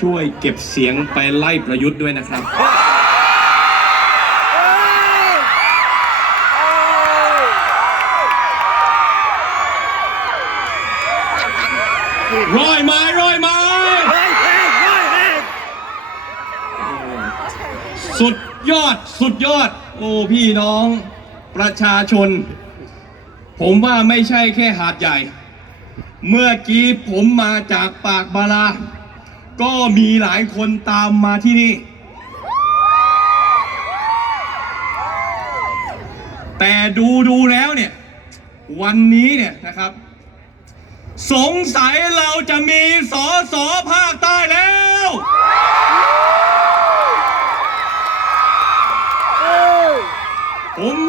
ช่วยเก็บเสียงไปไล่ประยุทธ์ด้วยนะครับ ร้อย สุดยอดสุดยอด โอ้พี่น้องประชาชน ผมว่าไม่ใช่แค่หาดใหญ่ เมื่อกี้ผมมาจากปากบาลา ก็มีหลายคนตามมาที่นี่ แต่ดูดูแล้วเนี่ย วันนี้เนี่ยนะครับ สงสัยเราจะมีสอสอภาคใต้แล้ว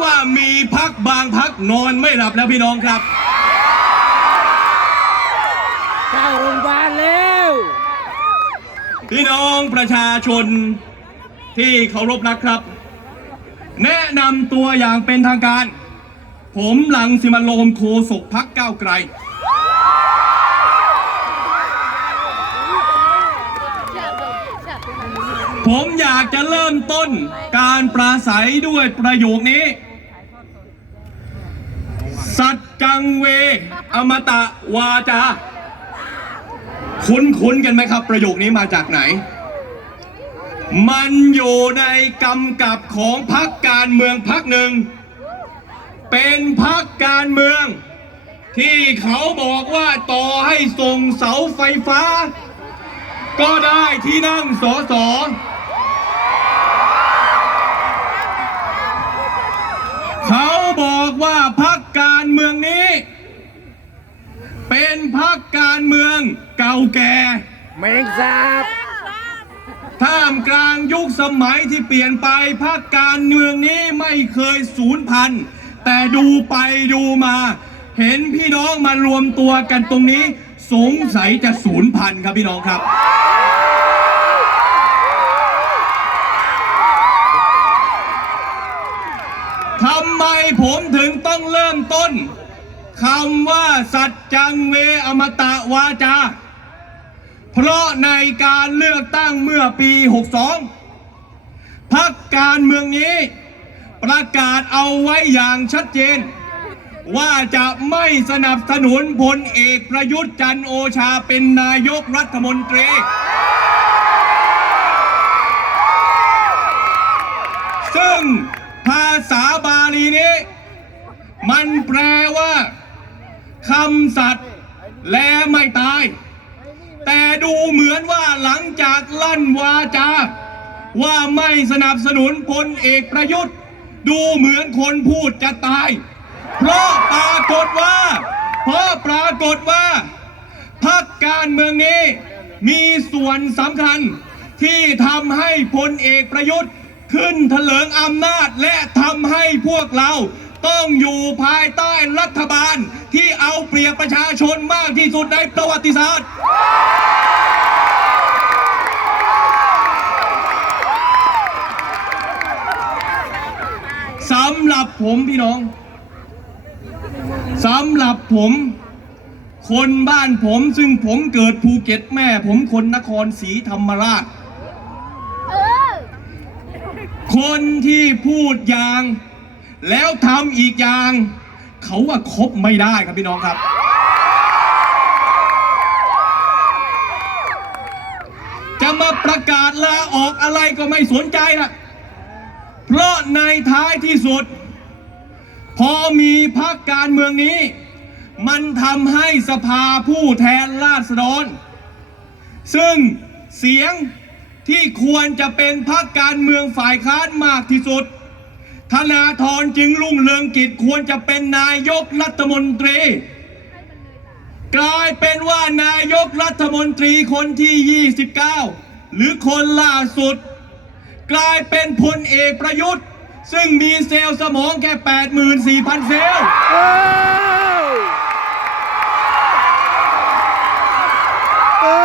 ว่ามีพักบางพักนอนไม่หลับแล้วพี่น้องครับเข้าโรงพยาบาลแล้วพี่น้องประชาชนที่เคารพนะครับ แนะนำตัวอย่างเป็นทางการ ผมหลังสิมันโลมโคศกพักก้าวไกล ผมอยากจะเริ่มต้นการปราศัยด้วยประโยคนี้ สัจจังเว อมตะวาจา คุ้นคุ้นกันไหมครับ ประโยคนี้มาจากไหน มันอยู่ในกำกับของพักการเมืองพักหนึ่ง เป็นพักการเมือง ที่เขาบอกว่าต่อให้ส่งเสาไฟฟ้า ก็ได้ที่นั่งสอสอเขาบอกว่าพักการเมืองนี้ เป็นพักการเมืองเก่าแก่แมงสาบท่ามกลางยุคสมัยที่เปลี่ยนไปภาคการเมืองนี้ไม่เคยสูญพันธุ์แต่ดูไปดูมา เห็นพี่น้องมารวมตัวกันตรงนี้ สงสัยจะสูญพันธุ์ครับพี่น้องครับ ทำไมผมถึงต้องเริ่มต้นคำว่าสัจจังเวอมตะวาจา เพราะในการเลือกตั้งเมื่อปี 62 พักการเมืองนี้ ประกาศเอาไว้อย่างชัดเจน ว่าจะไม่สนับสนุนพลเอกประยุทธ์จันโอชาเป็นนายกรัฐมนตรี ซึ่งภาษาบาลีนี้ มันแปลว่าคำสัตย์และไม่ตาย แต่ดูเหมือนว่าหลังจากลั่นวาจา ว่าไม่สนับสนุนพลเอกประยุทธ์ ดูเหมือนคนพูดจะตาย เพราะปรากฏว่า เพราะปรากฏว่าพักการเมืองนี้มีส่วนสำคัญที่ทำให้พลเอกประยุทธ์ขึ้นเถลิงอำนาจและทำให้พวกเรา ต้องอยู่ภายใต้รัฐบาลที่เอาเปรียบประชาชนมากที่สุดในประวัติศาสตร์ สำหรับผมพี่น้อง สำหรับผม คนบ้านผมซึ่งผมเกิดภูเก็ตแม่ ผมคนนครศรีธรรมราช คนที่พูดอย่าง แล้วทำอีกอย่าง เขาว่าคบไม่ได้ครับพี่น้องครับ จะมาประกาศลาออกอะไรก็ไม่สนใจละเพราะในท้ายที่สุด พอมีพรรคการเมืองนี้ มันทำให้สภาผู้แทนราษฎร ซึ่งเสียงที่ควรจะเป็นพรรคการเมืองฝ่ายค้านมากที่สุด ธนาธรจึงรุ่งเรืองกิจควรจะเป็นนายกรัฐมนตรี กลายเป็นว่านายกรัฐมนตรีคนที่ 29 หรือคนล่าสุด กลายเป็นพลเอกประยุทธ์ ซึ่งมีเซลล์สมองแค่ 84,000 เซลล์โอ้โอ้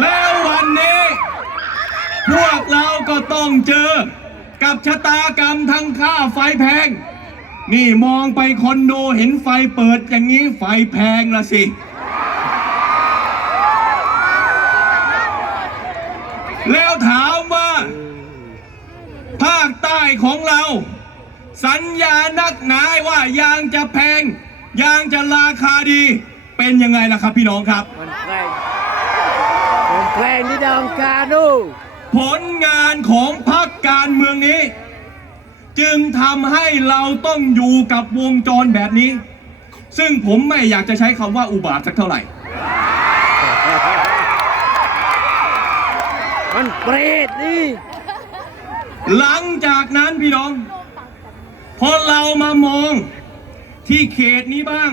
แล้ววันนี้ พวกเราก็ต้องเจอ กับชะตากรรมทั้งค่าไฟแพง นี่มองไปคอนโดเห็นไฟเปิดอย่างนี้ไฟแพงละสิ แล้วถามว่า ภาคใต้ของเรา สัญญานักหนาว่ายางจะแพง ยางจะราคาดี เป็นยังไงล่ะครับพี่น้องครับ มันแกล้งมันแกล้งที่ดองกาดู ผลงานของพรรคการเมืองนี้ จึงทำให้เราต้องอยู่กับวงจรแบบนี้ ซึ่งผมไม่อยากจะใช้คำว่าอุบาทสักเท่าไหร่ มันเปรตนี่หลังจากนั้นพี่น้อง พอเรามามองที่เขตนี้บ้าง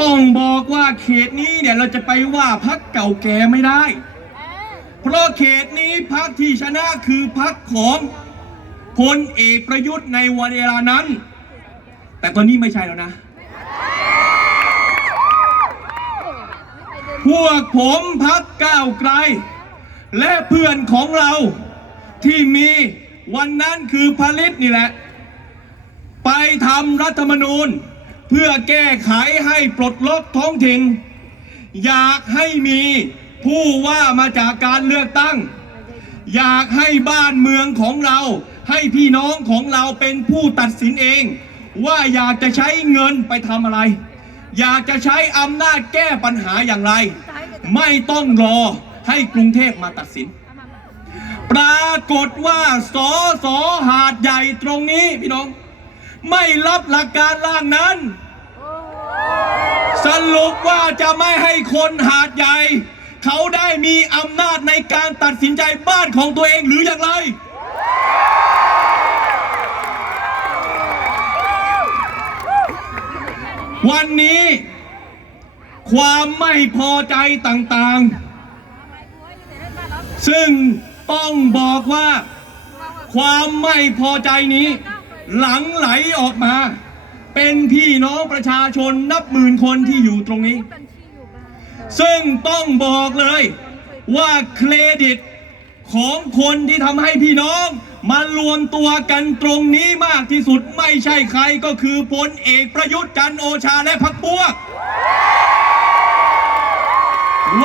ต้องบอกว่าเขตนี้เนี่ยเราจะไปว่าพักเก่าแก่ไม่ได้ เพราะเขตนี้พักที่ชนะคือพักของพลเอกประยุทธ์ในวันเวลานั้น แต่ตอนนี้ไม่ใช่แล้วนะ พวกผมพักก้าวไกล และเพื่อนของเราที่มีวันนั้นคือผลิตนี่แหละ ไปทำรัฐธรรมนูญ เพื่อแก้ไขให้ปลดล็อกท้องถิ่นอยากให้มี ผู้ว่ามาจากการเลือกตั้ง อยากให้บ้านเมืองของเรา ให้พี่น้องของเราเป็นผู้ตัดสินเอง ว่าอยากจะใช้เงินไปทำอะไร อยากจะใช้อำนาจแก้ปัญหาอย่างไร ไม่ต้องรอให้กรุงเทพมาตัดสิน ปรากฏว่าสอสอหาดใหญ่ตรงนี้พี่น้อง ไม่รับหลักการร่างนั้น สรุปว่าจะไม่ให้คนหาดใหญ่ เขาได้มีอำนาจในการตัดสินใจบ้านของตัวเองหรืออย่างไร วันนี้ ความไม่พอใจต่างๆ ซึ่งต้องบอกว่า ความไม่พอใจนี้ หลังไหลออกมา เป็นพี่น้องประชาชนนับหมื่นคนที่อยู่ตรงนี้ ซึ่งต้องบอกเลยว่าเครดิตของคนที่ทำให้พี่น้องมารวมตัวกันตรงนี้มากที่สุดไม่ใช่ใครก็คือพลเอกประยุทธ์จันโอชาและพรรคพวก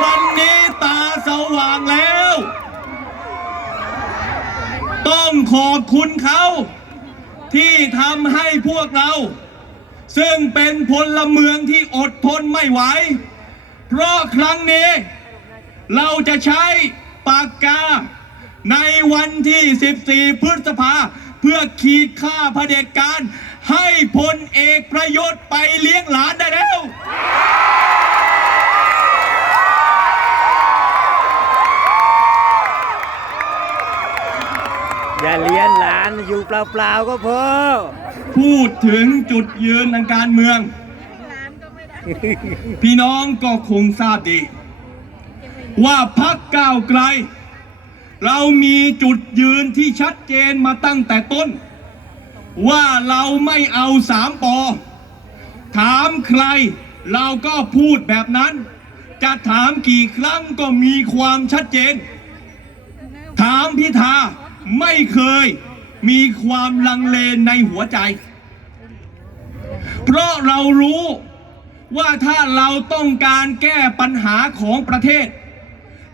วันนี้ตาสว่างแล้ว ต้องขอบคุณเขาที่ทำให้พวกเรา ซึ่งเป็นพลเมืองที่อดทนไม่ไหว เพราะครั้งนี้ เราจะใช้ปากกา ในวันที่ 14 พฤษภา เพื่อขีดค่าเผด็จการ ให้พลเอกประยุทธ์ไปเลี้ยงหลานได้แล้วอย่าเลี้ยนหลานอยู่เปล่าๆก็พอ พูดถึงจุดยืนทางการเมือง พี่น้องก็คงทราบดี ว่าพักก้าวไกล เรามีจุดยืนที่ชัดเจนมาตั้งแต่ต้น ว่าเราไม่เอาสามปอ ถามใครเราก็พูดแบบนั้น จะถามกี่ครั้งก็มีความชัดเจน ถามพิธาไม่เคยมีความลังเลในหัวใจ เพราะเรารู้ ว่าถ้าเราต้องการแก้ปัญหาของประเทศ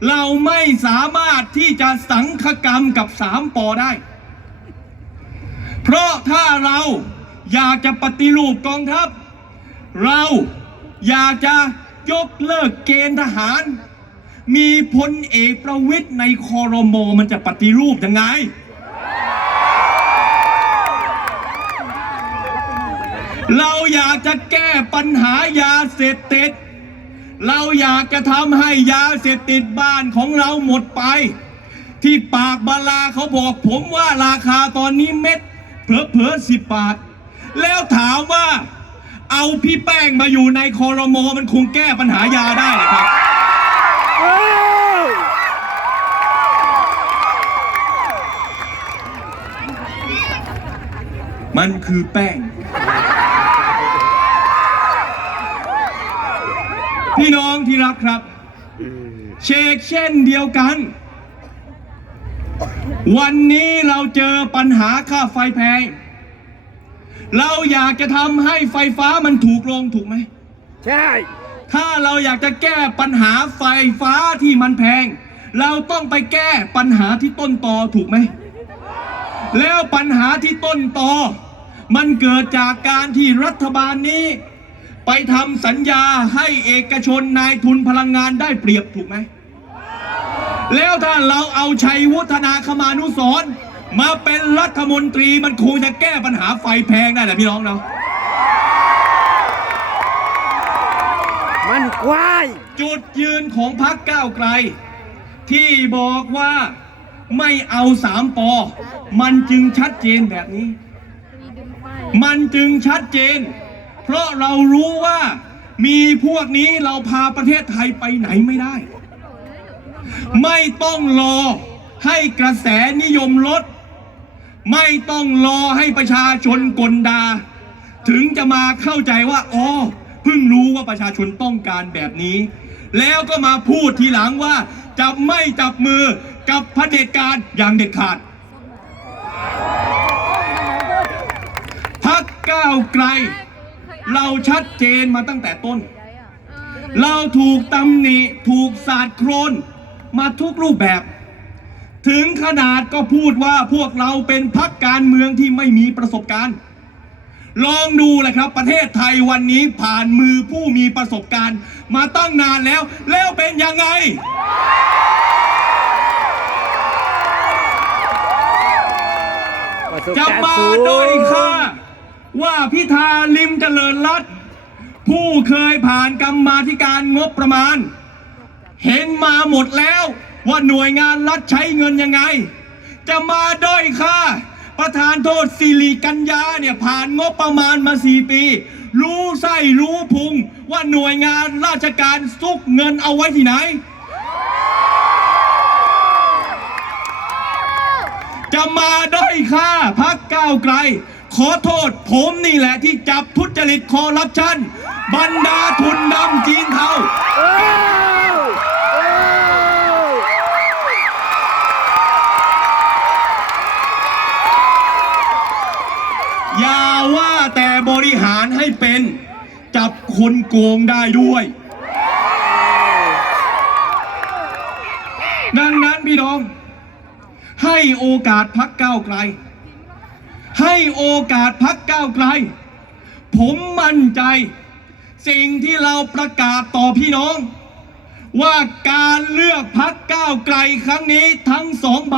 เราไม่สามารถที่จะสังคกรรมกับสามปอได้ เพราะถ้าเราอยากจะปฏิรูปกองทัพ เราอยากจะยกเลิกเกณฑ์ทหาร มีพลเอกประวิตย์ในคอรมอมันจะปฏิรูปยังไง เราอยากจะแก้ปัญหายาเสพติด เราอยากจะทำให้ยาเสพติดบ้านของเราหมดไป ที่ปากบาลาเขาบอกผมว่าราคาตอนนี้เม็ดเพอเพอสิบบาท แล้วถามว่าเอาพี่แป้งมาอยู่ในคอรมอมันคงแก้ปัญหายาได้เหรอครับโอ้มันคือแป้ง พี่น้องที่รักครับอืมเชกเช่นเดียวกัน วันนี้เราเจอปัญหาค่าไฟแพง เราอยากจะทำให้ไฟฟ้ามันถูกลงถูกไหม ใช่ ถ้าเราอยากจะแก้ปัญหาไฟฟ้าที่มันแพง เราต้องไปแก้ปัญหาที่ต้นตอถูกไหม แล้วปัญหาที่ต้นตอมันเกิดจากการที่รัฐบาลนี้ ไปทำสัญญาให้เอกชนนายทุนพลังงานได้เปรียบถูกไหม แล้วถ้าเราเอาชัยวุฒนาคมานุสรณ์มาเป็นรัฐมนตรีมันคงจะแก้ปัญหาไฟแพงได้แหละพี่น้องเนาะมันควายจุดยืนของพรรคก้าวไกล ที่บอกว่าไม่เอาสามปอ มันจึงชัดเจนแบบนี้ มันจึงชัดเจน เพราะเรารู้ว่ามีพวกนี้เราพาประเทศไทยไปไหนไม่ได้ ไม่ต้องรอให้กระแสนิยมลด ไม่ต้องรอให้ประชาชนกลดา ถึงจะมาเข้าใจว่าอ๋อเพิ่งรู้ว่าประชาชนต้องการแบบนี้ แล้วก็มาพูดทีหลังว่าจะไม่จับมือกับเผด็จการอย่างเด็ดขาดพักก้าวไกล เราชัดเจนมาตั้งแต่ต้น เราถูกตำหนิถูกสาดโครนมาทุกรูปแบบ ถึงขนาดก็พูดว่าพวกเราเป็นพักการเมืองที่ไม่มีประสบการณ์ ลองดูแหละครับ ประเทศไทยวันนี้ผ่านมือผู้มีประสบการณ์ มาตั้งนานแล้ว แล้วเป็นยังไงประสบจะการณ์มาสูงโดยค่า ว่าพิธาลิมเจริญรัตผู้เคยผ่านกรรมาธิการงบประมาณ เห็นมาหมดแล้วว่าหน่วยงานรัฐใช้เงินยังไง จะมาด้อยค่า ประธานโทษสิริกัญญาเนี่ยผ่านงบประมาณมาสี่ปี รู้ไส้รู้พุงว่าหน่วยงานราชการซุกเงินเอาไว้ที่ไหน จะมาด้อยค่าพักก้าวไกล ขอโทษ ผมนี่แหละที่จับทุจริตคอร์รัปชันบรรดาทุนดำจีนเทาอย่าว่าแต่บริหารให้เป็น จับคนโกงได้ด้วย ดังนั้นพี่น้อง ให้โอกาสพักเก้าไกล ให้โอกาสพักก้าวไกล ผมมั่นใจ สิ่งที่เราประกาศต่อพี่น้อง ว่าการเลือกพักก้าวไกลครั้งนี้ทั้งสองใบ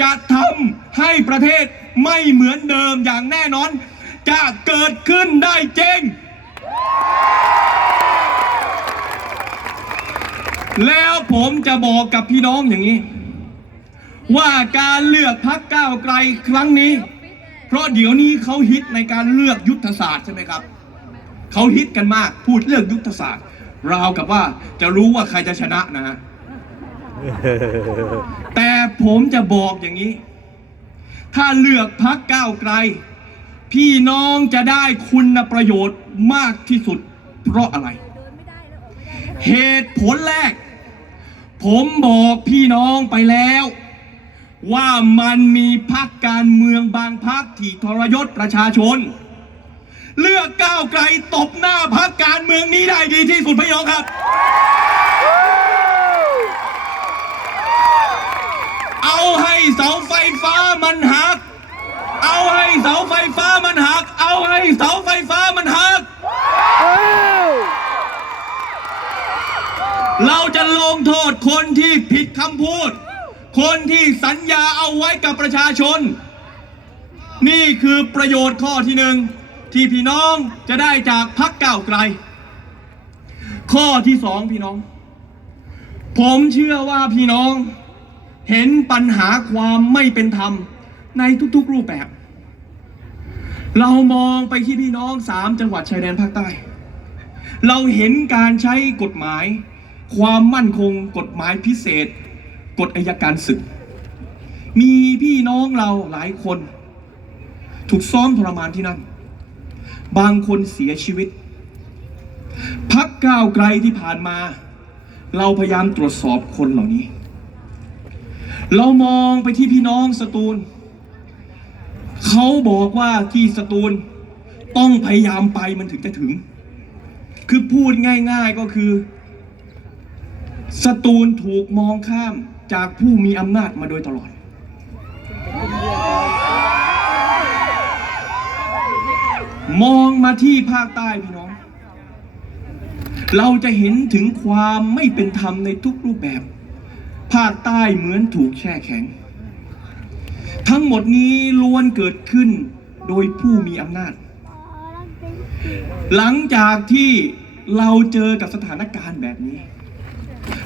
จะทำให้ประเทศไม่เหมือนเดิมอย่างแน่นอน จะเกิดขึ้นได้จริงแล้วผมจะบอกกับพี่น้องอย่างนี้ ว่าการเลือกพักก้าวไกลครั้งนี้ เพราะเดี๋ยวนี้เขาฮิตในการเลือกยุทธศาสตร์ใช่ไหมครับเขาฮิตกันมากพูดเรื่องยุทธศาสตร์ ราวกับว่าจะรู้ว่าใครจะชนะนะฮะแต่ผมจะบอกอย่างนี้ ถ้าเลือกพักก้าวไกล พี่น้องจะได้คุณประโยชน์มากที่สุด เพราะอะไร เหตุผลแรก ผมบอกพี่น้องไปแล้ว ว่ามันมีพักการเมืองบางพักที่ทรยศประชาชน เลือกก้าวไกลตบหน้าพักการเมืองนี้ได้ดีที่สุดพี่น้องครับ เอาให้เสาไฟฟ้ามันหัก เอาให้เสาไฟฟ้ามันหัก เอาให้เสาไฟฟ้ามันหัก เราจะลงโทษคนที่ผิดคำพูด คนที่สัญญาเอาไว้กับประชาชน นี่คือประโยชน์ข้อที่หนึ่งที่พี่น้องจะได้จากพักเก้าไกล ข้อที่สองพี่น้อง ผมเชื่อว่าพี่น้องเห็นปัญหาความไม่เป็นธรรมในทุกๆรูปแบบ เรามองไปที่พี่น้องสามจังหวัดชายแดนภาคใต้ เราเห็นการใช้กฎหมาย ความมั่นคงกฎหมายพิเศษ กฎอายการศึก มีพี่น้องเราหลายคน ถูกซ้อมทรมานที่นั่น บางคนเสียชีวิต พักก้าวไกลที่ผ่านมา เราพยายามตรวจสอบคนเหล่านี้ เรามองไปที่พี่น้องสตูล เขาบอกว่าที่สตูลต้องพยายามไปมันถึงจะถึง คือพูดง่าย ๆก็คือสตูลถูกมองข้าม จากผู้มีอำนาจมาโดยตลอด มองมาที่ภาคใต้พี่น้อง เราจะเห็นถึงความไม่เป็นธรรมในทุกรูปแบบ ภาคใต้เหมือนถูกแช่แข็ง ทั้งหมดนี้ล้วนเกิดขึ้นโดยผู้มีอำนาจ หลังจากที่เราเจอกับสถานการณ์แบบนี้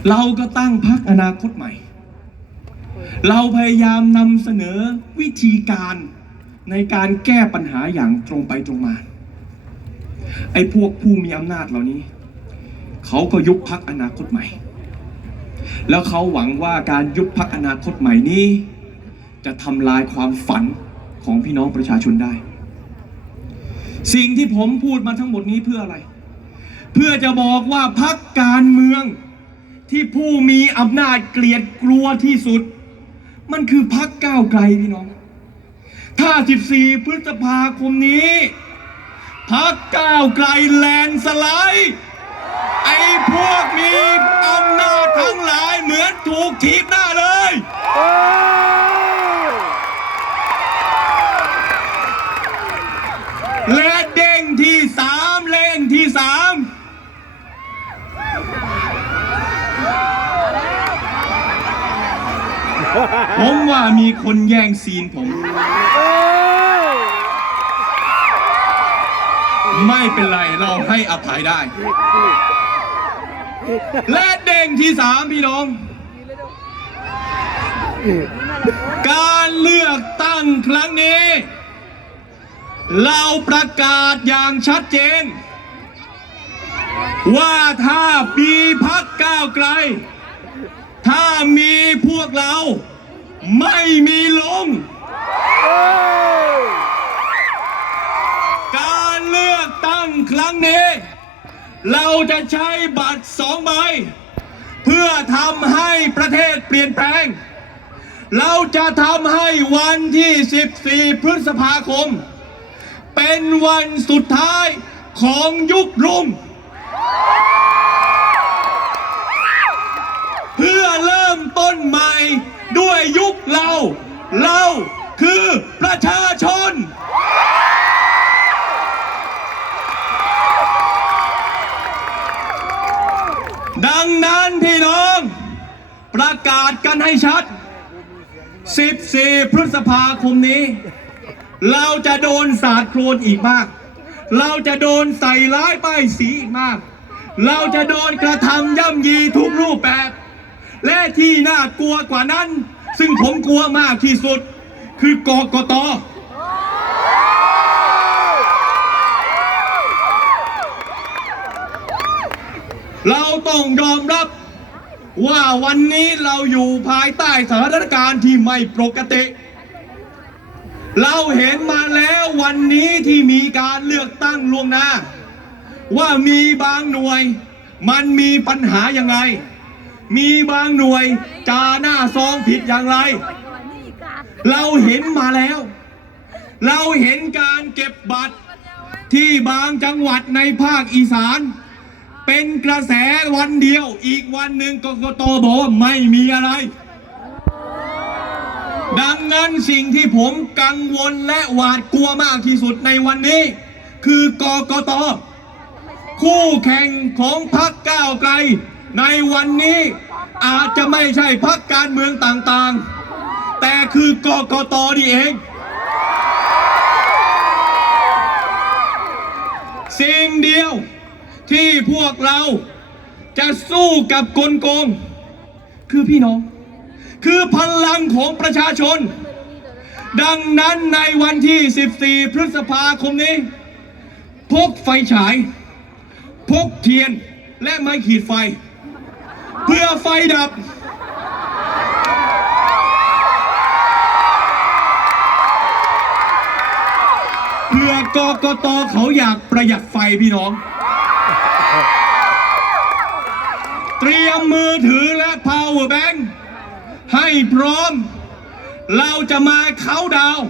เราก็ตั้งพักอนาคตใหม่ เราพยายามนำเสนอวิธีการในการแก้ปัญหาอย่างตรงไปตรงมา ไอ้พวกผู้มีอำนาจเหล่านี้ เขาก็ยุบพักอนาคตใหม่ แล้วเขาหวังว่าการยุบพักอนาคตใหม่นี้ จะทำลายความฝันของพี่น้องประชาชนได้ สิ่งที่ผมพูดมาทั้งหมดนี้เพื่ออะไร เพื่อจะบอกว่าพักการเมืองที่ผู้มีอำนาจเกลียดกลัวที่สุด มันคือพักก้าวไกลพี่น้อง ถ้า 14 พฤษภาคมนี้พักก้าวไกลแลนสไลด์ไอ้พวกมีอำนาจทั้งหลายเหมือนถูกทีบหน้าเลย โอ้ และเด้งที่สามเล่งที่สาม ผมว่ามีคนแย่งซีนผมโอ้ไม่เป็นไรเราให้อภัยได้ และเด้งที่สามพี่น้อง การเลือกตั้งครั้งนี้ เราประกาศอย่างชัดเจน ว่าถ้ามีพักก้าวไกล ถ้ามีพวกเรา ไม่มีลงการเลือกตั้งครั้งนี้ เราจะใช้บัตรสองใบ เพื่อทำให้ประเทศเปลี่ยนแปลง เราจะทำให้วันที่ 14 พฤษภาคม เป็นวันสุดท้ายของยุครุ่งเพื่อเริ่มต้นใหม่ ด้วยยุคเรา เราคือประชาชน ดังนั้นพี่น้อง ประกาศกันให้ชัด 14 พฤษภาคมนี้ เราจะโดนสาดโครนอีกมาก เราจะโดนใส่ร้ายป้ายสีอีกมาก เราจะโดนกระทำย่ำยีทุกรูปแบบ และที่น่ากลัวกว่านั้น ซึ่งผมกลัวมากที่สุด คือกกตเราต้องยอมรับว่าวันนี้เราอยู่ภายใต้สถานการณ์ที่ไม่ปกติ เราเห็นมาแล้ววันนี้ที่มีการเลือกตั้งล่วงหน้า ว่ามีบางหน่วย มันมีปัญหายังไง มีบางหน่วยจาหน้าซองผิดอย่างไร เราเห็นมาแล้ว เราเห็นการเก็บบัตรที่บางจังหวัดในภาคอีสาน เป็นกระแสวันเดียว อีกวันหนึ่งกกตบอกว่าไม่มีอะไร ดังนั้นสิ่งที่ผมกังวลและหวาดกลัวมากที่สุดในวันนี้ คือกกตคู่แข่งของพรรคก้าวไกล ในวันนี้อาจจะไม่ใช่พรรคการเมืองต่างๆ แต่คือกกตนี่เอง สิ่งเดียวที่พวกเราจะสู้กับกลโกง คือพี่น้อง คือพลังของประชาชน ดังนั้นในวันที่ 14 พฤษภาคมนี้ พกไฟฉาย พกเทียนและไม้ขีดไฟ เพื่อไฟดับ เพื่อกกตเขาอยากประหยัดไฟพี่น้อง เตรียมมือถือและ power bank ให้พร้อม เราจะมาเขาดาว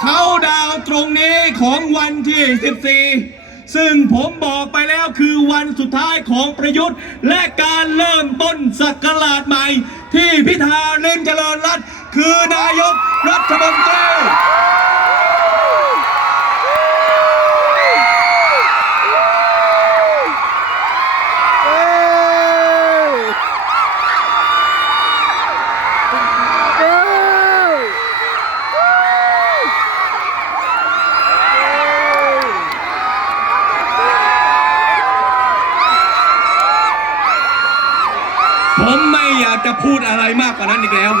เขาดาวตรงนี้ของวันที่ 14 ซึ่งผมบอกไปแล้วคือวันสุดท้ายของประยุทธ์ และการเริ่มต้นศักราชใหม่ ที่พิธาเล่นเจริญรัตน์คือนายกรัฐมนตรี ผมไม่อยากจะพูดอะไรมากกว่านั้นอีกแล้ว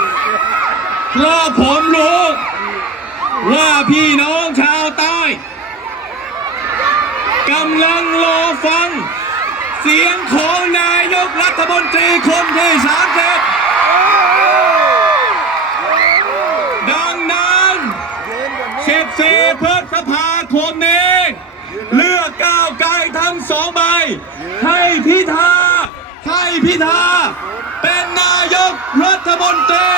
เพราะผมรู้ว่าพี่น้องชาวใต้กำลังรอฟัง เสียงของนายกรัฐมนตรีคนที่สามสิบดังนั้น 14พฤษภาคมนี้ เลือกก้าวไกลทั้งสองใบ ให้พิธา พิธาเป็นนายกรัฐมนตรี